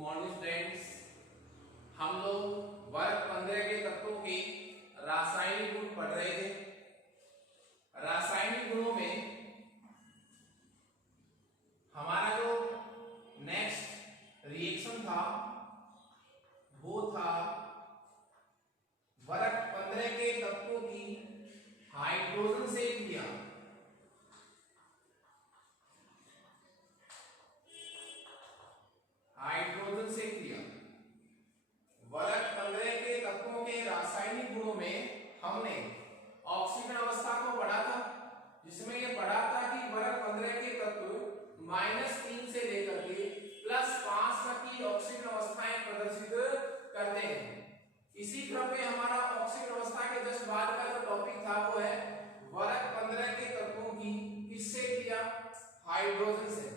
Morning students, हम लोग वर्ग 15 के तत्वों के रासायनिक गुण पढ़ रहे थे। रासायनिक गुणों में हमारा जो नेक्स्ट रिएक्शन था वो था वर्ग 15 के तत्वों की हाइड्रोजन से क्रिया। हाइड्रोजन से क्रिया वर्ग 15 के तत्वों के रासायनिक गुणों में हमने ऑक्सीजन अवस्था को पढ़ा था, जिसमें ये पढ़ा था कि वर्ग 15 के तत्व -3 से लेकर के +5 तक की ऑक्सीजन अवस्थाएं प्रदर्शित करते हैं। इसी क्रम में हमारा ऑक्सीजन अवस्था के जस्ट बाद का जो टॉपिक था वो है वर्ग 15 के तत्वों की किससे क्रिया? हाइड्रोजन से।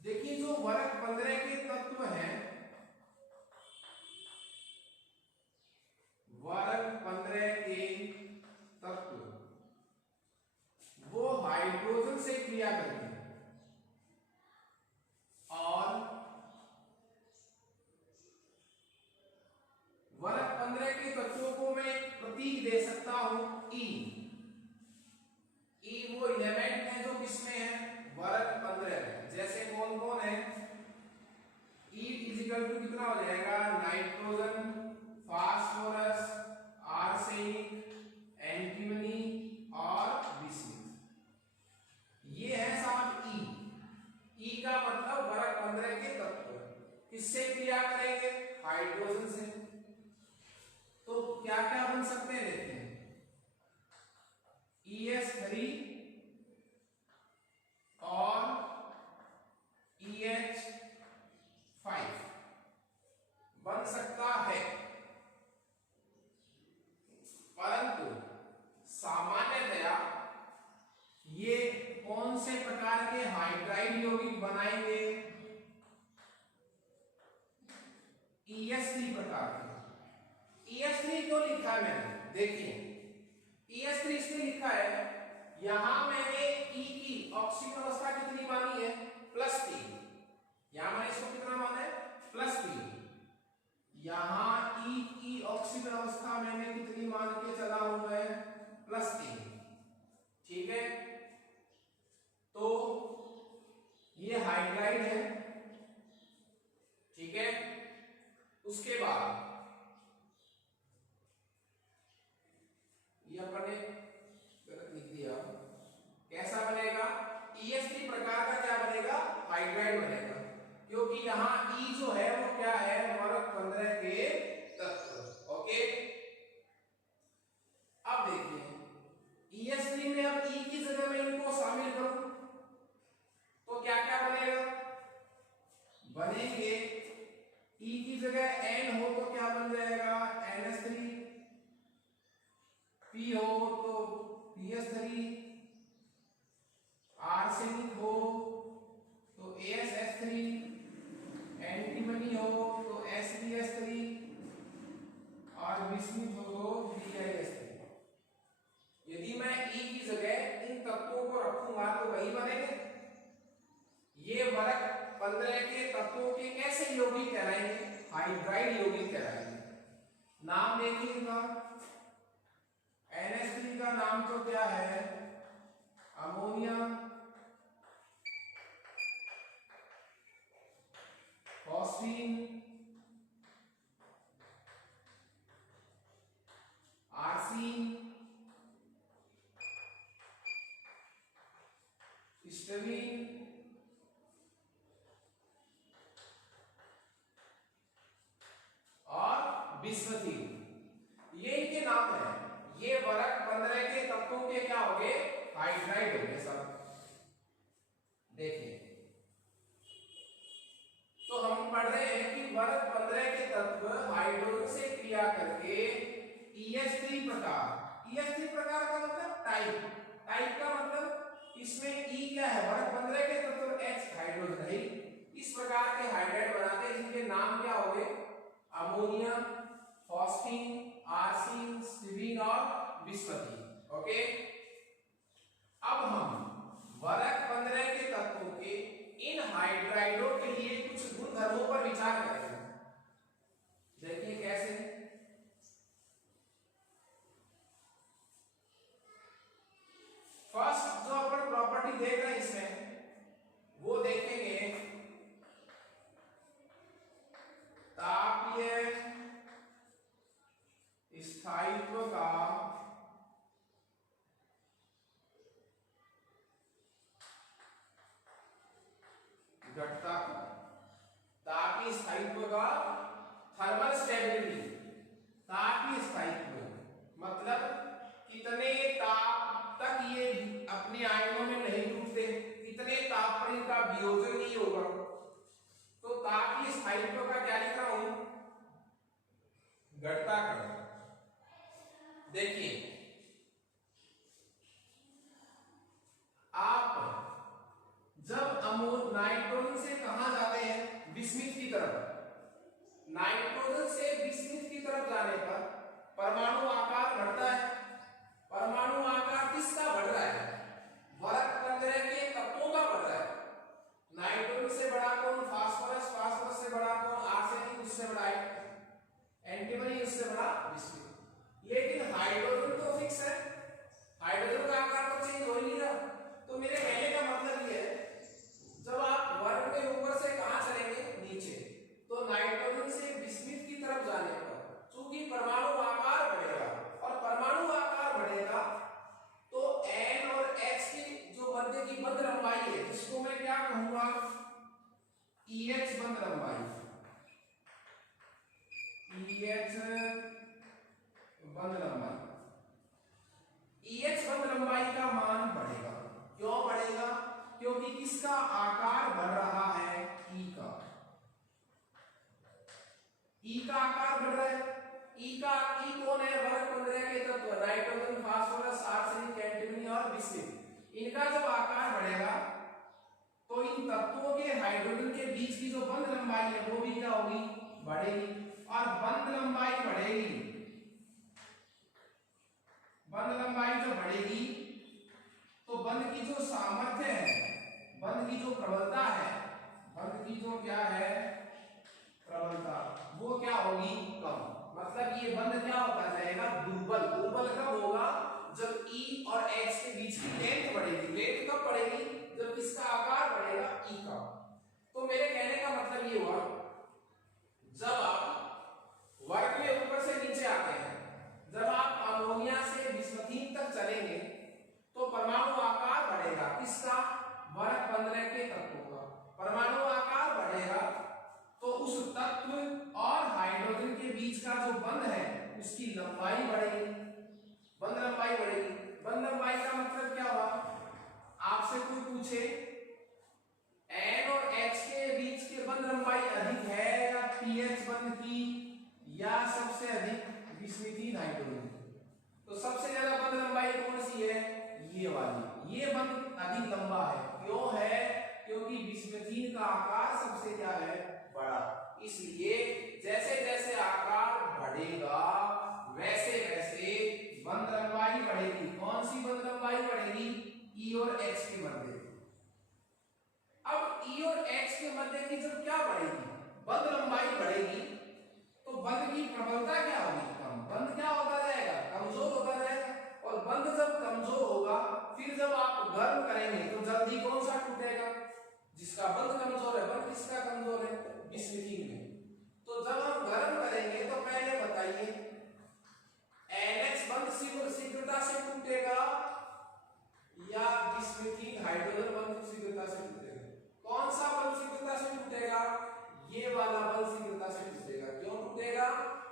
देखिए जो वर्ग 15 के तत्व हैं, वर्ग 15 के तत्व वो हाइड्रोजन से क्रिया करते हैं और वर्ग 15 के तत्वों को मैं एक प्रतीक दे सकता हूं ई। ई वो एलिमेंट है जो किसमें है? वर्ग 15 है। जैसे कौन कौन है? ई इजिकल टू कितना हो जाएगा? नाइट्रोजन, फास्फोरस, आर्सेनिक, एंटीमनी और विस्मित। ये है साहब ई। ई का मतलब वर्ग 15 के तत्व किससे क्रिया करेंगे? हाइड्रोजन से। तो क्या क्या बन सकते हैं देखते हैं। ES3 और EH5 बन सकता है, परंतु सामान्यतया ये कौन से प्रकार के हाइड्राइड यौगिक बनाएंगे? ES3 प्रकार के। ES3 क्यों लिखा है मैंने? देखिए ES3 इसलिए लिखा है, यहां मैंने E की ऑक्सीजन अवस्था कितनी मानी है? +3। यहां मैंने इसको कितना माना है? +3। यहां E की ऑक्सीजन अवस्था मैंने कितनी मान के चला हूं मैं? +3। ठीक है, तो ये हाइड्राइड है। ठीक है, उसके बाद ये अपने गलत लिख दिया। कैसा बनेगा? ES3 प्रकार का क्या बनेगा? हाइड्राइड बनेगा, क्योंकि यहां E जो है वो क्या है? वर्ग 15 के तत्व। ओके, अब देखिए ES3 में अब E की जगह में इनको शामिल करूं तो क्या क्या बनेगा? बनेंगे E की जगह N हो तो क्या बन जाएगा? NH3। P हो तो PS3, आर्सेनिक हो तो ASH3, एंटीमनी हो तो SbS3 और विस्मित हो तो BiS3। यदि मैं E की जगह इन तत्वों को रखूंगा तो वही बनेंगे। ये वर्ग 15 के तत्वों के कैसे यौगिक कहलाएंगे? हाइड्राइड यौगिक कहलाएंगे। नाम देखिए इनका। NH3 का नाम तो क्या है? अमोनिया, फॉस्फीन, आर्सीन, स्टीरीन, और बिस्मथीन। ये इनके नाम है। ये वर्ग 15 के तत्वों के क्या हो गए? हाइड्राइड हो गए सब। देखिए तो हम पढ़ रहे हैं कि वर्ग 15 के तत्व हाइड्रोजन से क्रिया करके ES3 प्रकार। ES3 प्रकार का मतलब टाइप। टाइप का मतलब इसमें E क्या है? वर्ग 15 के तत्व H हाइड्रोजन है। इस प्रकार के हाइड्राइड बनाते हैं, जिनके नाम क्या हो गए? अमोनिया, फॉस्फीन, आर्सीन, स्टीरीन और बिस्मथीन। ओके, अब हम वर्ग 15 के तत्वों के इन हाइड्राइडों के लिए कुछ गुणधर्मों पर विचार स्थायित्व का थर्मल स्टेबिलिटी, ताप की स्थायित्व मतलब कितने ताप तक ये अपने आयनों में नहीं टूटते, कितने ताप पर इनका वियोजन नहीं होगा। तो ताप की स्थायित्व का क्या लिख रहा हूं, घटता क्रम। देखिए आप जब नाइट्रोजन से कहां जाते हैं, विस्मित की तरफ, नाइट्रोजन से विस्मित की तरफ जाने पर परमाणु आकार बढ़ता है। परमाणु आकार किसका बढ़ रहा है, वर्ग 15 के तत्वों का बढ़ रहा है। नाइट्रोजन से बड़ा कौन, फास्फोरस, फास्फोरस से बड़ा कौन, आर्सेनिक, उससे बड़ा एंटीमनी, उससे बड़ा विस्मित। लेकिन हाइड्रोजन तो फिक्स है, हाइड्रोजन का आकार तो चेंज हो ही नहीं रहा। तो मेरे कहने का मतलब ये है, जब आप वर्ग में ऊपर से कहां चलेंगे, नीचे, तो नाइट्रोजन से विस्मित की तरफ जाने पर चूंकि परमाणु आकार बढ़ेगा, और परमाणु आकार बढ़ेगा तो N और H की जो मध्य की बंध लंबाई है, जिसको मैं क्या कहूंगा, EH बंध लंबाई, EH बंध लंबाई, EH बंध लंबाई का मान बढ़ेगा। क्यों बढ़ेगा, क्योंकि किसका आकार बढ़ रहा है, E का, E का आकार बढ़ रहा है। E कौन है, वर्ग 15 के तत्व, नाइट्रोजन, फास्फोरस, आर्सेनिक, एंटीमनी और विस्मित। इनका जब आकार बढ़ेगा तो इन तत्वों के हाइड्रोजन के बीच की जो बंध लंबाई है वो भी क्या होगी, बढ़ेगी। और बंध लंबाई बढ़ेगी, बंध लंबाई जब बढ़ेगी तो बंध की जो सामर्थ्य है, बंध की जो प्रबलता है, बंध की जो क्या है प्रबलता, वो क्या होगी, कम। मतलब ये बंध क्या होता जाएगा, दुर्बल। दुर्बल कब होगा, जब E और H के बीच की लेंथ बढ़ेगी। लेंथ कब बढ़ेगी, जब इसका आकार बढ़ेगा, E का। तो मेरे कहने का मतलब ये हुआ, जब आप वर्ग में ऊपर से नीचे आते हैं, जब आप अमोनिया से विस्मथीन तक चलेंगे तो परमाणु आकार बढ़ेगा, किसका, वर्ग 15 के तत्वों का। परमाणु आकार बढ़ेगा तो उस तत्व और हाइड्रोजन के बीच का जो बंध है उसकी लंबाई बढ़ेगी, बंध लंबाई बढ़ेगी। बंध लंबाई का मतलब क्या हुआ, आपसे कोई पूछे N और H के बीच के बंध लंबाई अधिक है या pH बंध की, या सबसे अधिक विस्मिथीन हाइड्रोजन, तो सबसे ज्यादा बंध लंबाई कौन सी है, ये वाली। ये बंध अधिक लंबा है, क्यों है, क्योंकि विस्मिथीन का आकार सबसे क्या है, बड़ा। इसलिए जैसे जैसे आकार बढ़ेगा वैसे वैसे बंध लंबाई बढ़ेगी। कौन सी बंध लंबाई बढ़ेगी, E और H के मध्य। अब E और H के मध्य की जब क्या बढ़ेगी, बंध लंबाई बढ़ेगी, तो बंध की प्रबलता क्या होगी, कम। बंध क्या होता जाएगा, कमजोर होता जाएगा। और बंध जब कमजोर होगा, फिर जब आप गर्म करेंगे तो जल्दी कौन सा टूटेगा, जिसका बंध कमजोर है। बंध किसका कमजोर है, विस्मिथीन में। तो जब हम गर्म करेंगे तो पहले बताइए, NH बंध शीघ्रता से टूटेगा या विस्मिथीन हाइड्रोजन बंध शीघ्रता से टूटेगा। कौन सा बंध शीघ्रता से टूटेगा, ये वाला बंध शीघ्रता से टूटेगा। क्यों टूटेगा,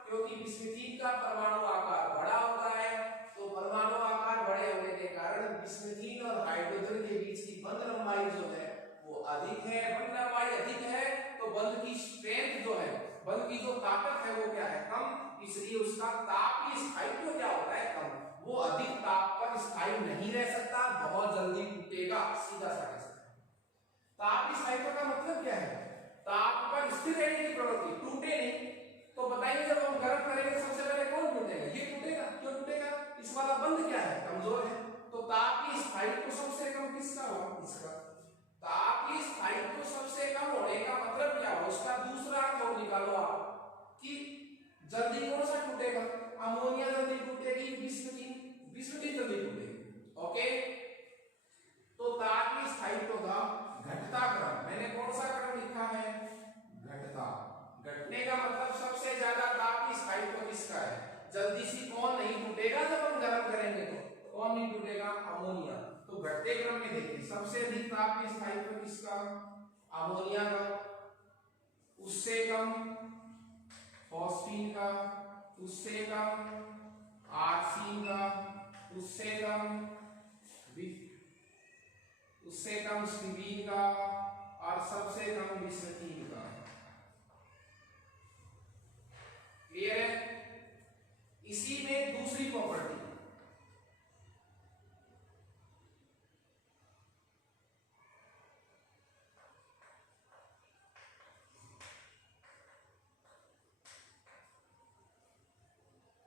क्योंकि विस्मिथीन का परमाणु आकार बड़ा होता है। तो परमाणु आकार बड़े होने के कारण विस्मिथीन और हाइड्रोजन के बीच की बंध लंबाई जो है वो अधिक है। बंध लंबाई अधिक है तो बंध की स्ट्रेंथ जो है, बंध की जो ताकत है वो क्या है, कम। इसलिए उसका तापीय स्थायित्व क्या होता है, कम। वो अधिक ताप पर स्थायी नहीं रह सकता, बहुत जल्दी टूटेगा, सीधा सा कह सकते हैं। तापीय स्थायित्व का मतलब क्या है, ताप पर स्थिर रहने की प्रवृत्ति, टूटे नहीं। तो बताइए जब हम गर्म करेंगे सबसे पहले कौन टूटेगा, ये टूटेगा। क्यों टूटेगा, इस वाला बंध क्या है, कमजोर है। तो तापीय स्थायित्व सबसे कम किसका होगा, इसका। तापीय स्थायित्व सबसे कम होने का मतलब क्या हो, उसका दूसरा अर्थ और निकालो आप कि जल्दी कौन सा टूटेगा, अमोनिया जल्दी टूटेगी, विस्मिथीन जल्दी टूटेगी। ओके, तो तापीय स्थायित्व का घटता क्रम, मैंने कौन सा क्रम लिखा है, घटता। घटने का मतलब सबसे ज्यादा तापीय स्थायित्व किसका है, जल्दी सी कौन नहीं टूटेगा जब हम गर्म करेंगे, तो कौन नहीं टूटेगा, अमोनिया। तो घटते क्रम में देखिए सबसे अधिक तापीय स्थायित्व किसका, अमोनिया का। उससे कम फॉस्फीन का, उससे कम आर्सीन का, उससे कम स्टीबीन का और सबसे कम बिस्मथीन का। क्लियर है? इसी में दूसरी प्रॉपर्टी,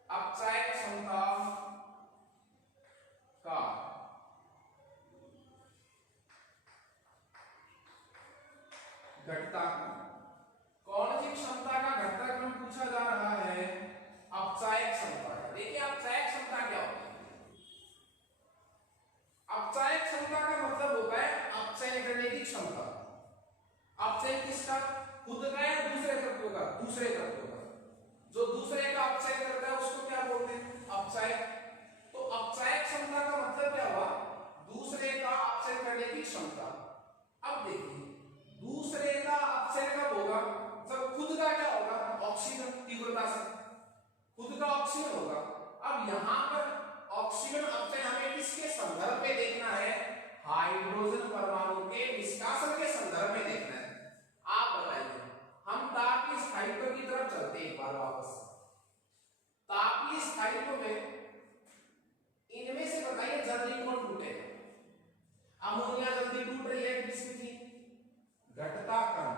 अपचायक क्षमता का घटताक्रम। कौन सी क्षमता का घटताक्रम पूछा जा रहा है? अपचायक क्षमता का। देखिए अपचायक क्षमता क्या होती है? अपचायक क्षमता का मतलब होता है अपचयन करने की क्षमता। अपचयन किसका? खुद का या दूसरे तत्वों का? दूसरे तत्वों का। जो दूसरे का अपचयन करता है उसको क्या बोलते हैं? अपचायक। तो अपचायक क्षमता का मतलब क्या हुआ? दूसरे का अपचयन करने की क्षमता। अब देखिए दूसरे का अपचयन कब होगा? जब खुद का क्या होगा? ऑक्सीजन तीव्रता से खुद का ऑक्सीजन होगा। अब यहां पर ऑक्सीजन अपचयन हमें किसके संदर्भ में देखना है? हाइड्रोजन परमाणु के निष्कासन के संदर्भ में देखना है। आप बताइए, हम तापीय स्थायित्व की तरफ चलते हैं एक बार वापस। तापीय स्थायित्व में इनमें से बताइए जल्दी कौन टूटेगा? अमोनिया जल्दी टूट रही है, बिस्मिथीन। घटता क्रम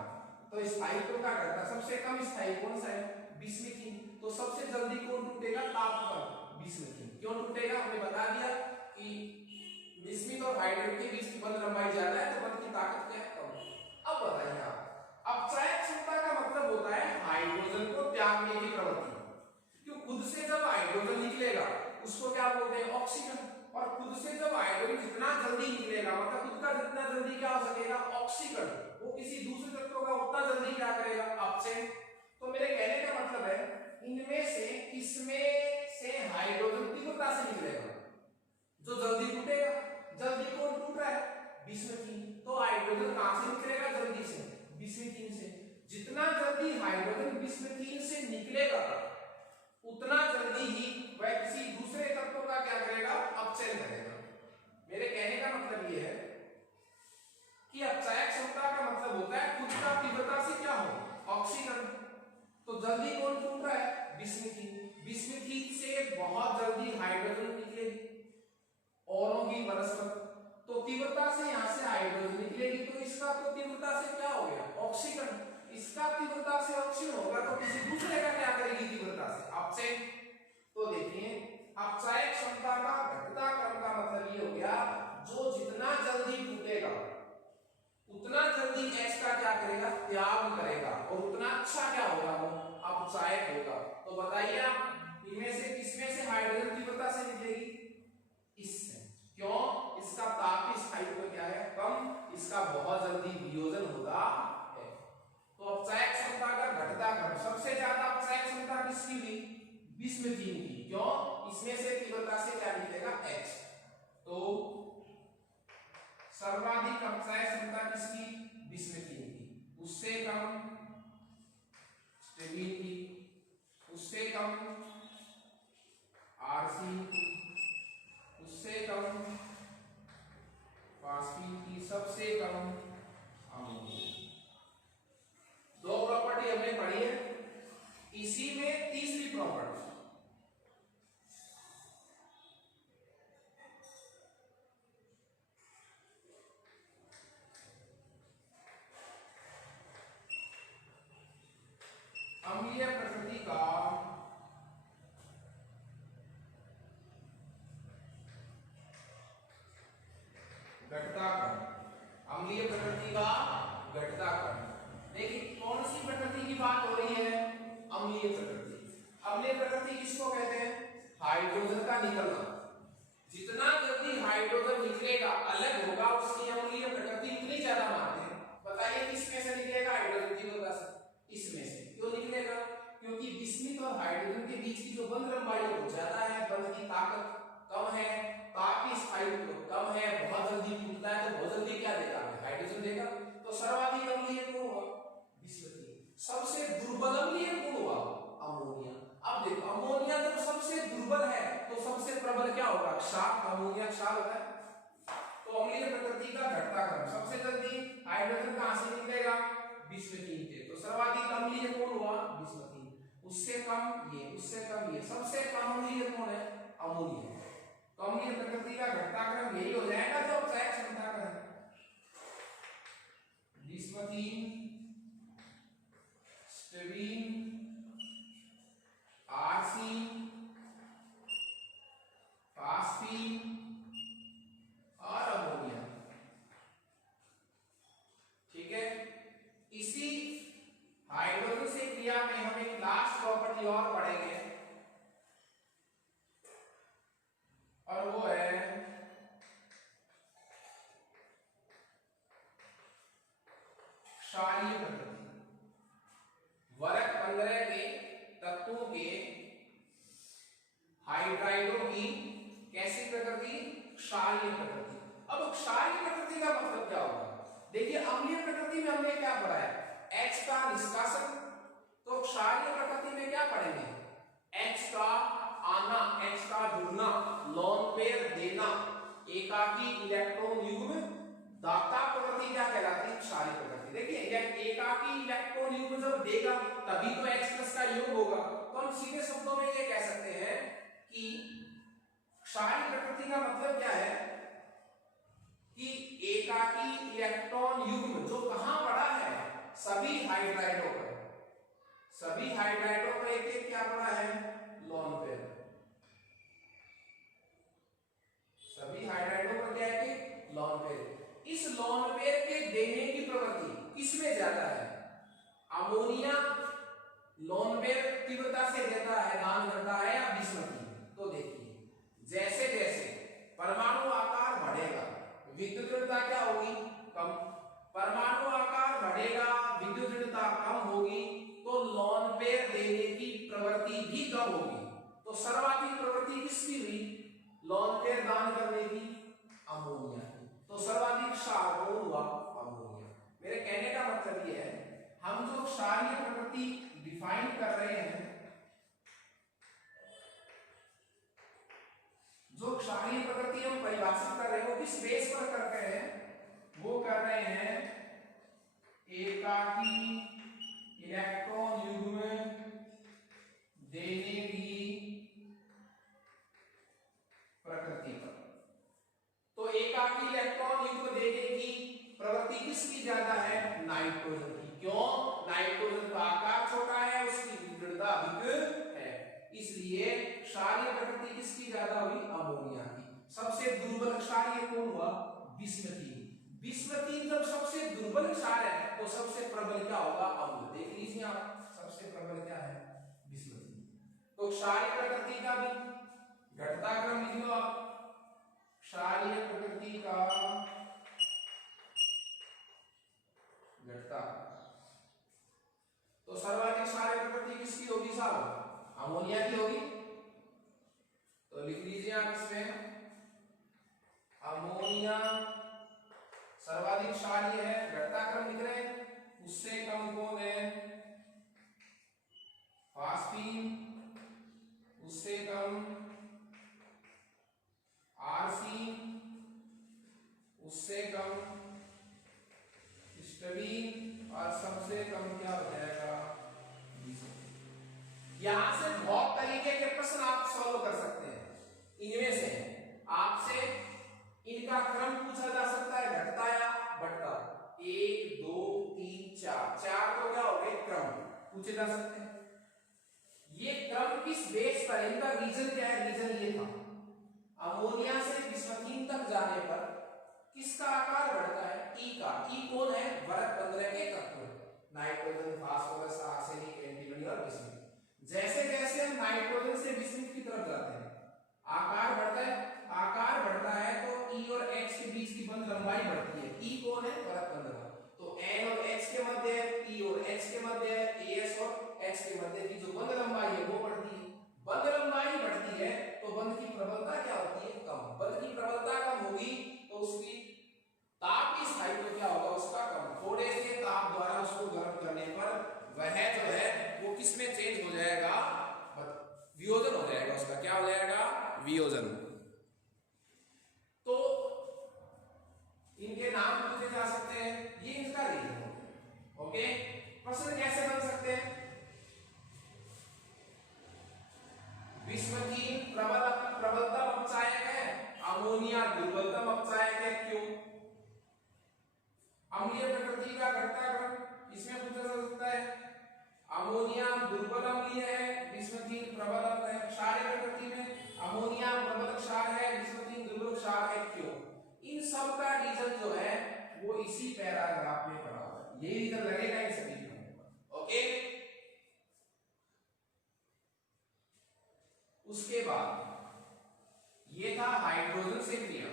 तो स्थायित्व का घटता सबसे कम स्थायी कौन सा है? बिस्मिथीन। तो सबसे जल्दी कौन टूटेगा? ताप पर बिस्मिथीन। क्यों टूटेगा? हमने बता दिया कि बिस्मिथ और हाइड्रोजन के बीच की बंध लंबाई ज्यादा है तो बंध की ताकत क्या है? कम। अब बताइए आप, अपचायक क्षमता का मतलब होता है हाइड्रोजन को त्यागने की प्रवृत्ति। क्यों? खुद से जब हाइड्रोजन निकलेगा उसको क्या बोलते हैं? ऑक्सीजन। और खुद से जब हाइड्रोजन जितना जल्दी निकलेगा मतलब खुद का जितना जल्दी क्या हो सकेगा? ऑक्सीकरण। वो किसी दूसरे तत्व का उतना जल्दी क्या करेगा? अपचयन। तो मेरे कहने का मतलब है इनमें से किसमें से हाइड्रोजन तीव्रता से निकलेगा? जो जल्दी टूटेगा। जल्दी कौन टूट रहा है? बिस्मिथीन। तो हाइड्रोजन कहां से निकलेगा? जल्दी से बिस्मिथीन से। जितना जल्दी हाइड्रोजन बिस्मिथीन से निकलेगा उतना जल्दी ही वह किसी दूसरे तत्व का क्या करेगा? अपचयन करेगा। मेरे कहने का मतलब यह है कि अपचायक क्षमता का मतलब होता है खुद का तीव्रता से क्या हो? ऑक्सीजन। तो जल्दी कौन टूट रहा है? बिस्मिथीन। बिस्मिथीन से बहुत जल्दी हाइड्रोजन निकलेगी औरों की बनस्पत। तो तीव्रता से यहां से हाइड्रोजन निकलेगी तो इसका तो तीव्रता से क्या हो गया? ऑक्सीजन। इसका तीव्रता से ऑक्सीजन होगा तो किसी दूसरे का क्या करेगी? तीव्रता से अपचयन। तो देखिए अपचायक क्षमता का घटता क्रम का मतलब ये हो गया जो जितना जल्दी टूटेगा उतना जल्दी H का क्या करेगा? त्याग करेगा और उतना अच्छा क्या होगा? वो अपचायक होगा। तो बताइए आप इनमें से किसमें से हाइड्रोजन तीव्रता से निकलेगी? इससे। क्यों? इसका तापीय स्थायित्व क्या है? कम। इसका बहुत जल्दी वियोजन होता है। तो अपचायक क्षमता का घटता क्रम सबसे ज्यादा अपचायक क्षमता किसकी हुई? बिस्मिथीन की। क्यों? इसमें से तीव्रता से क्या निकलेगा? H। तो सर्वाधिक अपचायक क्षमता किसकी? बिस्मिथीन की। उससे कम स्टीबीन की, उससे कम आर्सीन की, उससे कम फॉस्फीन की, सबसे कम अमोनिया। दो प्रॉपर्टी हमने पढ़ी है। इसी में तीसरी प्रॉपर्टी अम्लीय प्रकृति का घटता क्रम। अम्लीय प्रकृति का घटता क्रम। देखिए कौन सी प्रकृति की बात हो रही है? अम्लीय प्रकृति। अम्लीय प्रकृति किसको कहते हैं? हाइड्रोजन का निकलना। जितना जल्दी हाइड्रोजन निकलेगा अलग होगा उसकी अम्लीय प्रकृति उतनी ज्यादा मानते हैं। बताइए किसमें से निकलेगा? हाइड्रोजन की वजह से। इसमें से। क्यों निकलेगा? क्योंकि बिस्मिथ और हाइड्रोजन के बीच की जो बंध लंबाई है वो ज्यादा है, बंध की ताकत कम है, तापीय स्थायित्व कम है, बहुत जल्दी टूटता है तो बहुत जल्दी क्या देगा? हाइड्रोजन देगा। तो सर्वाधिक अम्लीय कौन होगा? बिस्मिथ। क्षार, अमोनिया क्षार होता है। तो अम्लीय प्रकृति का घटता क्रम, सबसे जल्दी हाइड्रोजन कहां से निकलेगा, बिस्मथीन से। तो सर्वाधिक अम्लीय कौन हुआ, बिस्मथीन, उससे कम ये, उससे कम ये, सबसे कम अम्लीय कौन है, अमोनिया। तो अम्लीय प्रकृति का घटता क्रम यही हो जाएगा जो अपचायक क्षमता का है, बिस्मथीन, स्टेरीन, आर्सीन, फास्फीन और अमोनिया। ठीक है, इसी हाइड्रोजन से क्रिया में हम एक लास्ट प्रॉपर्टी और पढ़ेंगे और वो है क्षारीय प्रकृति। वर्ग 15 के तत्वों के हाइड्राइडों की कैसी प्रकृति, क्षारीय प्रकृति। अब क्षारीय प्रकृति का मतलब क्या होगा, देखिए अम्लीय प्रकृति में हमने क्या पढ़ा है, H का निष्कासन। तो क्षारीय प्रकृति में क्या पढ़ेंगे, H का आना, H का जुड़ना, लोन पेयर देना, एकाकी इलेक्ट्रॉन युग्म दाता प्रकृति क्या कहलाती है, क्षारीय प्रकृति। देखिए एकाकी इलेक्ट्रॉन युग्म जब देगा तभी तो H+ का योग होगा। तो हम सीधे शब्दों में ये कह सकते हैं कि क्षारीय प्रकृति का मतलब क्या है कि एकाकी इलेक्ट्रॉन युग्म जो कहां पड़ा है, सभी हाइड्राइडों पर, सभी हाइड्राइडों पर एक एक क्या पड़ा है, लोन पेयर। सभी हाइड्राइडों पर क्या है कि लोन पेयर। इस लोन पेयर के देने की प्रवृत्ति किसमें ज्यादा है, अमोनिया लोन पेयर तीव्रता से देता है, दान करता है या बिस्मथीन। तो देखिए जैसे जैसे परमाणु आकार बढ़ेगा विद्युत ऋणता क्या होगी, कम। परमाणु आकार बढ़ेगा विद्युत ऋणता कम होगी तो लोन पेयर देने की प्रवृत्ति भी कम होगी। तो सर्वाधिक प्रवृत्ति किसकी हुई, लोन पेयर दान करने की, अमोनिया की। तो सर्वाधिक क्षार कौन हुआ, अमोनिया। मेरे कहने का मतलब यह है हम जो क्षारीय प्रकृति डिफाइन कर रहे हैं, जो क्षारीय प्रकृति हम परिभाषित कर रहे हैं वो किस बेस पर कर रहे हैं, वो कर रहे हैं एकाकी इलेक्ट्रॉन युग्म देने की प्रकृति पर। तो एकाकी इलेक्ट्रॉन युग्म देने की प्रवृत्ति किसकी ज्यादा है, नाइट्रोजन की। क्यों, नाइट्रोजन का आकार छोटा है, उसकी विद्युत अधिक है, इसलिए क्षारीय प्रकृति किसकी ज्यादा हुई, अमोनिया की। सबसे दुर्बल क्षारीय कौन हुआ, बिस्मथीन। बिस्मथीन जब सबसे दुर्बल क्षार है तो सबसे प्रबल क्या होगा, अम्ल। देख लीजिए आप, सबसे प्रबल क्या है, बिस्मथीन। तो क्षारीय प्रकृति का भी घटता क्रम लिख लो आप, क्षारीय प्रकृति का घटता। तो सर्वाधिक क्षारीय प्रकृति किसकी होगी साहब, अमोनिया की होगी। तो लिख लीजिए आप इसमें अमोनिया सर्वाधिक क्षारीय है, घटता क्रम लिख रहे हैं। उससे कम कौन है, फास्फीन, उससे कम आर्सीन, उससे कम स्टेरीन और सबसे कम क्या हो जाएगा, यहां से बहुत तरीके के प्रश्न आप सॉल्व कर सकते हैं। इनमें से आपसे इनका क्रम पूछा जा सकता है, घटता या बढ़ता। 1 2 3 4, 4 तो क्या हो गए क्रम पूछे जा सकते हैं। ये क्रम किस बेस पर, इनका रीजन क्या है, रीजन ये था अमोनिया से बिस्मथीन तक जाने पर किसका आकार बढ़ता है, ई का। ई कौन है, वर्ग 15 के तत्व, नाइट्रोजन, फास्फोरस, आर्सेनिक, एंटीमनी और बिस्मुथ। जैसे जैसे हम नाइट्रोजन से बिस्मुथ की तरफ जाते हैं आकार बढ़ता है, आकार बढ़ता है तो ई और एक्स के बीच की बंध लंबाई बढ़ती है। ई कौन है, वर्ग 15। तो एन और एक्स के मध्य है, पी और एक्स के मध्य है, एस और एक्स के मध्य की जो बंध लंबाई है वो बढ़ती है। बंध लंबाई बढ़ती है तो बंध की प्रबलता क्या होती है, कम। बंध की प्रबलता कम होगी तो उसकी ताप की स्थायित्व क्या होगा, उसका कम। थोड़े से ताप द्वारा उसको गर्म करने पर वह जो है वो किसमें चेंज हो जाएगा, वियोजन हो जाएगा उसका। क्या हो जाएगा, वियोजन। अमोनिया दुर्बल अम्लीय है, बिस्मथीन प्रबल अम्ल है। क्षार प्रकृति में अमोनिया प्रबल क्षार है, बिस्मथीन दुर्बल क्षार है। क्यों? इन सब का रीजन जो है वो इसी पैराग्राफ में पढ़ा हुआ है। यही रीजन लगेगा इन सभी का। ओके, उसके बाद ये था हाइड्रोजन से क्रिया।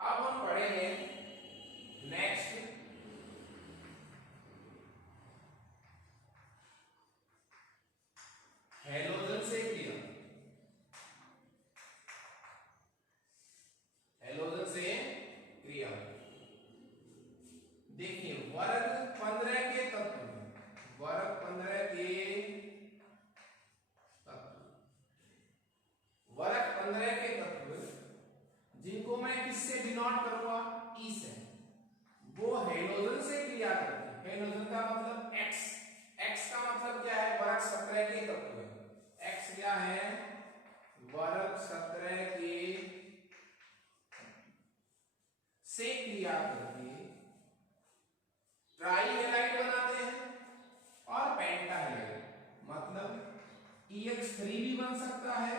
अब हम पढ़ेंगे नेक्स्ट हैलोजन से क्रिया। हैलोजन से क्रिया देखिए, वर्ग 15 के तत्व, वर्ग 15 के तत्व, वर्ग 15 के तत्व जिनको मैं किससे डिनोट करूंगा? ई से, वो हैलोजन से क्रिया करते हैं। हैलोजन का मतलब एक्स, एक्स का मतलब क्या है? वर्ग 17 के तत्व। एक्स क्या है? वर्ग 17 के से क्रिया करके ट्राई हैलाइड बनाते हैं और पेंटा हैलाइड, मतलब EX3 भी बन सकता है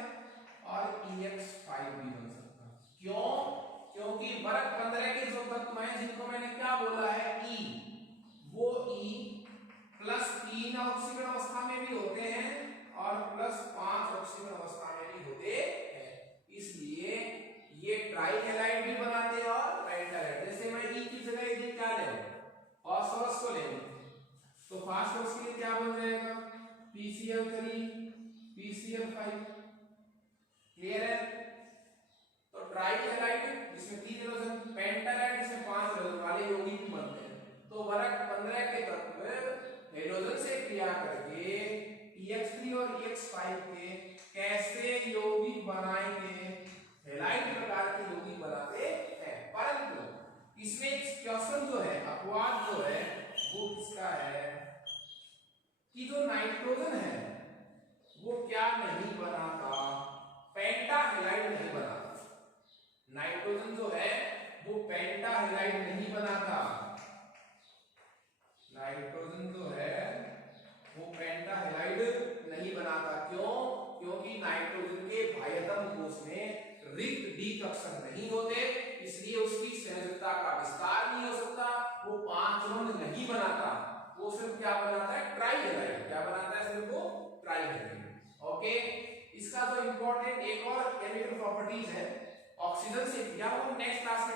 और EX5 भी बन सकता है। क्यों? क्योंकि वर्ग 15 के जो तत्व हैं जिनको मैंने क्या बोला है? E, वो E +3 ऑक्सीजन अवस्था में भी होते हैं और +5 ऑक्सीजन अवस्था में भी होते हैं। इसलिए ये ट्राई हैलाइड भी बनाते हैं और पेंटा हैलाइड। जैसे मैं E की जगह यदि क्या ले फास्फोरस को ले, तो फास्फोरस के लिए क्या बन जाएगा? PCl3 PCl5। क्लियर है? तो ट्राई हैलाइड जिसमें 3 हाइड्रोजन, पेंटा हैलाइड जिसमें 5 हाइड्रोजन वाले यौगिक भी बनते हैं। तो वर्ग 15 के तत्व हाइड्रोजन से क्रिया करके EX3 और EX5 के कैसे यौगिक बनाएंगे? हैलाइड प्रकार के यौगिक बनाते हैं। परंतु इसमें क्वेश्चन जो है, अपवाद जो है वो किसका है कि जो नाइट्रोजन है वो क्या नहीं बनाता? पेंटा हैलाइड नहीं बनाता। नाइट्रोजन जो है वो पेंटा हैलाइड नहीं बनाता। नाइट्रोजन जो है वो पेंटा हैलाइड नहीं बनाता। क्यों? क्योंकि नाइट्रोजन के बाह्यतम कोश में रिक्त डी कक्षक नहीं होते, इसलिए उसकी संयोजकता का विस्तार नहीं हो सकता। वो 5 ऋण नहीं बनाता, वो सिर्फ क्या बनाता है? Try halide. क्या बनाता है? सिर्फ वो ट्राई हैलाइड। ओके, इसका जो इंपॉर्टेंट एक और केमिकल प्रॉपर्टीज है ऑक्सीजन से, या वो नेक्स्ट क्लास में